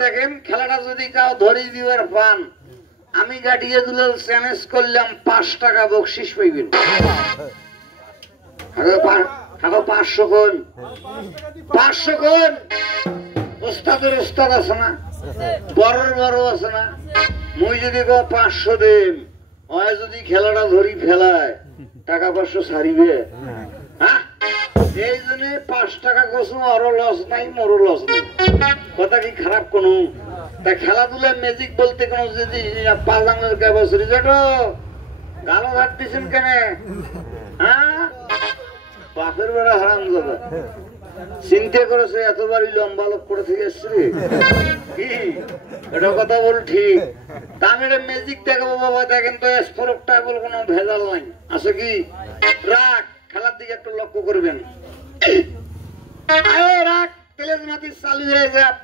দেখেন খেলাটা যদি কাউ ধরে দিবার পান আমি গাটিয়ে দিলে চ্যালেঞ্জ করলাম 5 টাকা বকশিস পাইবেন। হাগো 500 কোন 500 কোন ওস্তাদের ওস্তাদ আছে না, বড়র বড় আছে না, মুই যদি কো 500 দেন হয় যদি খেলাটা ধরি ফেলায় টাকা 500 ছাড়িবে। হ্যাঁ এই জন্য 5 টাকা কসু আরো লস নাই মোরও লস নাই, কথা কি খারাপ কোনো? তা খেলাধুলা ম্যাজিক বলতে কোন যদি 5 আঙুলের ক্যাপাসিটি যেটো গালো হাত দিছেন কেন? হ্যাঁ বাপের বেড়া হারাম যাবে চিন্তা করেছে এতবারই লম্বা লোক করে থেকে এসছে কি এটা কথা বল ঠিক। তা আমি এটা ম্যাজিক দেখাবো বাবা, দেখেন তো স্পোরকটা বল কোনো ভেজাল নাই আছে কি? রাখ খেলার দিকে একটু লক্ষ্য করবেন। রাখ তেলের মাটি চালু হয়ে যায়,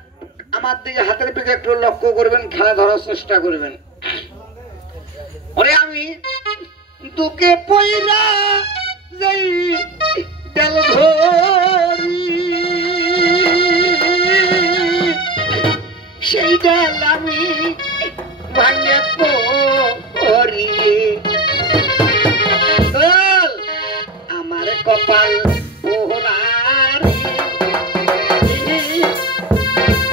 আমার দিকে হাতের দিকে একটু লক্ষ্য করবেন, খেলা ধরার চেষ্টা করবেন। ওরে আমি তোকে পয়লা যাই ডাল ধরি সেই ডাল আমি ভাঙে পড়ি, আমার কপাল পোহরার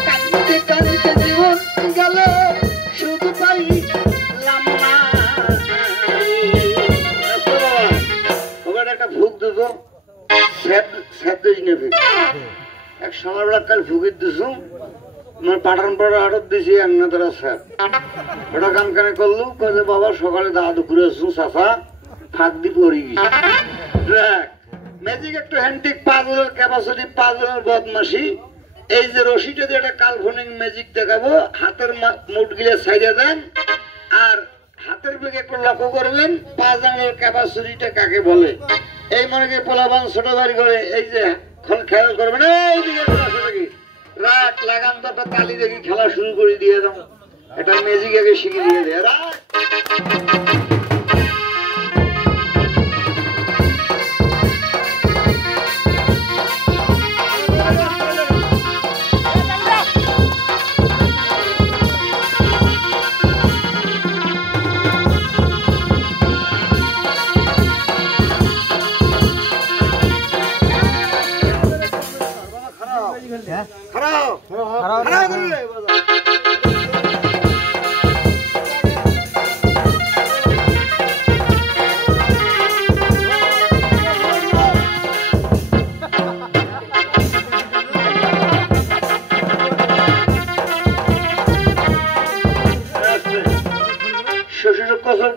কাঁদতে কাঁদতে জীবন গেল শুধু পাইলাম না। একটা ভুক দেবো এক সকালবেলা কাল ভুকির দিছু পাঠান পাড়া হাটত দিছি এমনাদারা স্যার ওটা কাম কানে করলু কাজে বাবা সকালে দাঁড়া দুপুরে চাষা ফাঁক দিয়ে পড়ে গেছি। ম্যাজিক একটু হ্যান্টিক পাজলের ক্যাপাসিটি পাজলের বদমাসি। এই যে রশিটা দিয়ে একটা কাল্পনিক ম্যাজিক দেখাবো, হাতের মুঠ গিলে ছাইড়ে দেন আর হাতের দিকে একটু লক্ষ্য করবেন 5 আঙুলের ক্যাপাসিটিটা কাকে বলে। এই মনে করি পোলাবান ছোট বাড়ি করে এই যে খেয়াল করবেন এইদিকে রাখ লাগান তো একটা তালি দেখি খেলা শুরু করে দিয়ে দাও, এটা ম্যাজিক আগে শিখে দিয়ে দেয়। রাখ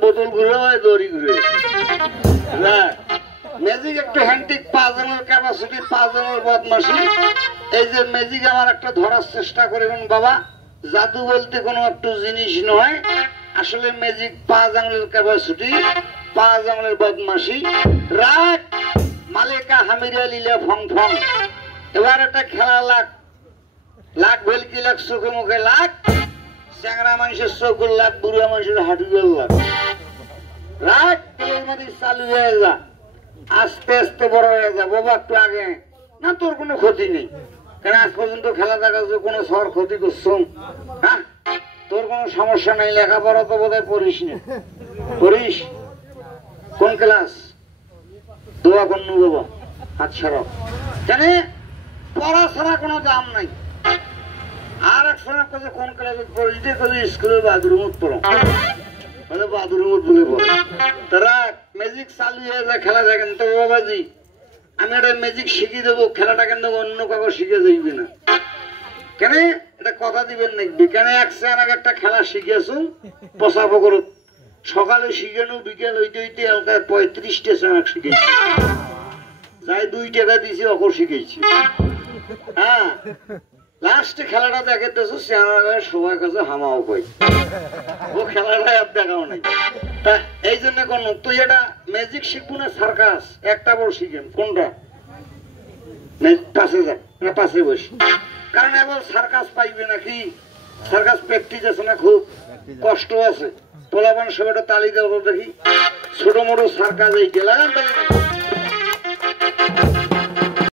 বোতল ঘুরে হয় দড়ি ঘুরে। ম্যাজিক একটা হ্যান্টিক 5 আঙুলের ক্যাপাসিটি 5 আঙুলের বদমাসি। এই যে ম্যাজিক আমার একটা ধরার চেষ্টা করবেন বাবা, জাদু বলতে কোনো একটু জিনিস নয়, আসলে ম্যাজিক 5 আঙুলের ক্যাপাসিটি 5 আঙুলের বদমাসি। রাখ মালিকা হামিরা লীলা ফং ফং। এবার একটা খেলা লাখ লাখ ভেলকি লাখ চোখে মুখে লাখ, চ্যাংরা মানুষের চোখের লাখ, বুড়া মানুষের হাঁটুর লাখ। রাখ তেলের মাটি চালু হয়ে যা, আস্তে আস্তে বড় হয়ে যা বাবা, একটু আগে না তোর কোনো ক্ষতি নেই, কারণ আজ পর্যন্ত খেলা দেখাচ্ছে কোনো সর ক্ষতি করছ। হ্যাঁ তোর কোনো সমস্যা নেই, লেখাপড়া তো বোধহয় পড়িস না, পড়িস কোন ক্লাস? দোয়া কন্য বাবা হাত ছাড়াও, জানে পড়া ছাড়া কোনো দাম নাই। আর এক সময় কাছে কোন ক্লাসে পড়িস স্কুলে বাদরুমত পড়ো, বাদরুমত বলে পড়ে। তারা ম্যাজিক চালু হয়ে যায়, খেলা দেখেন তো বাবাজি আমি একটা ম্যাজিক শিখিয়ে দেবো, খেলাটা কিন্তু অন্য কাউকে শিখে যাইবে না। কেন এটা কথা দিবেন নাকি? কেন আগে একটা খেলা শিখেছো পচা পকর, সকালে শিখানো বিকেল হইতে হইতে এলাকায় 35টা চানাক শিখেছি, যাই 2 টাকা দিয়েছি অকর শিখেছি। হ্যাঁ লাস্টে খেলাটা দেখাতেছো সবাই কাছে হামাও পাই, ও খেলাটা আর দেখাও নাই। তা এই জন্য কোন তুই এটা ম্যাজিক শিখবো না সার্কাস একটা বড় শিখেন কোনটা? পাশে যাক না পাশে বসি, কারণ এবার সার্কাস পাইবে নাকি? সার্কাস প্র্যাকটিস আছে না, খুব কষ্ট আছে। পোলাপান সবাইটা তালি দেওয়া দেখি ছোট মোটো সার্কাস এই লাগান তালি